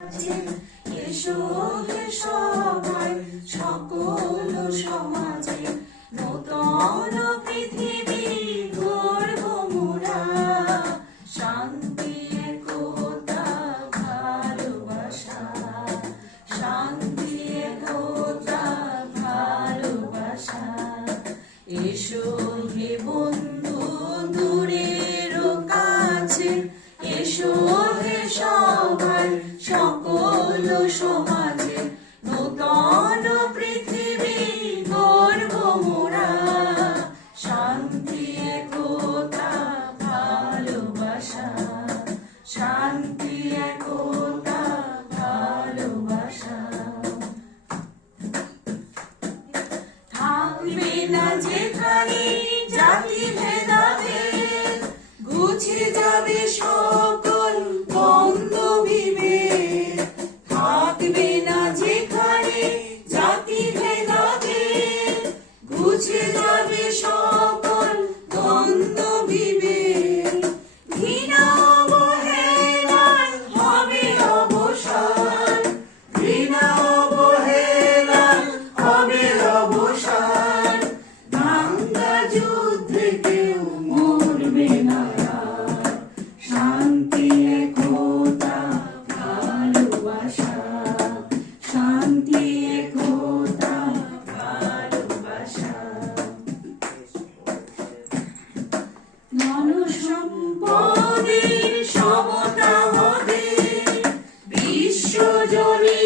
এসো হে সবাই সকল সমাজে নূতন পৃথিবী গড়ব মোরা। শান্তি একতা ভালোবাসা, শান্তি একতা ভালোবাসা। এসো হে বন্ধু দূরের কাছে, এসো হে সবাই সকল সমাজে নূতন পৃথিবী গড়ব মোরা। শান্তি একতা ভালোবাসা, শান্তি একতা ভালোবাসা। থাকবে না যেখানে জাতি ভেদাভেদ, ঘুচে যাবে সকল দ্বন্দ্ব বিভেদ। থাকবে না যেখানে জাতি ভেদাভেদ, ঘুচে যাবে সকল দ্বন্দ্ব বিভেদ। ঘৃণা অবহেলার হবে অবসান, ঘৃণা অবহেলার হবে অবসান। দাঙ্গা যুদ্ধে কেউ মরবে না। শান্তি একতা ভালোবাসা, শান্তি একতা ভালোবাসা। মানব সম্পদের সমতা হবে বিশ্বজনীন।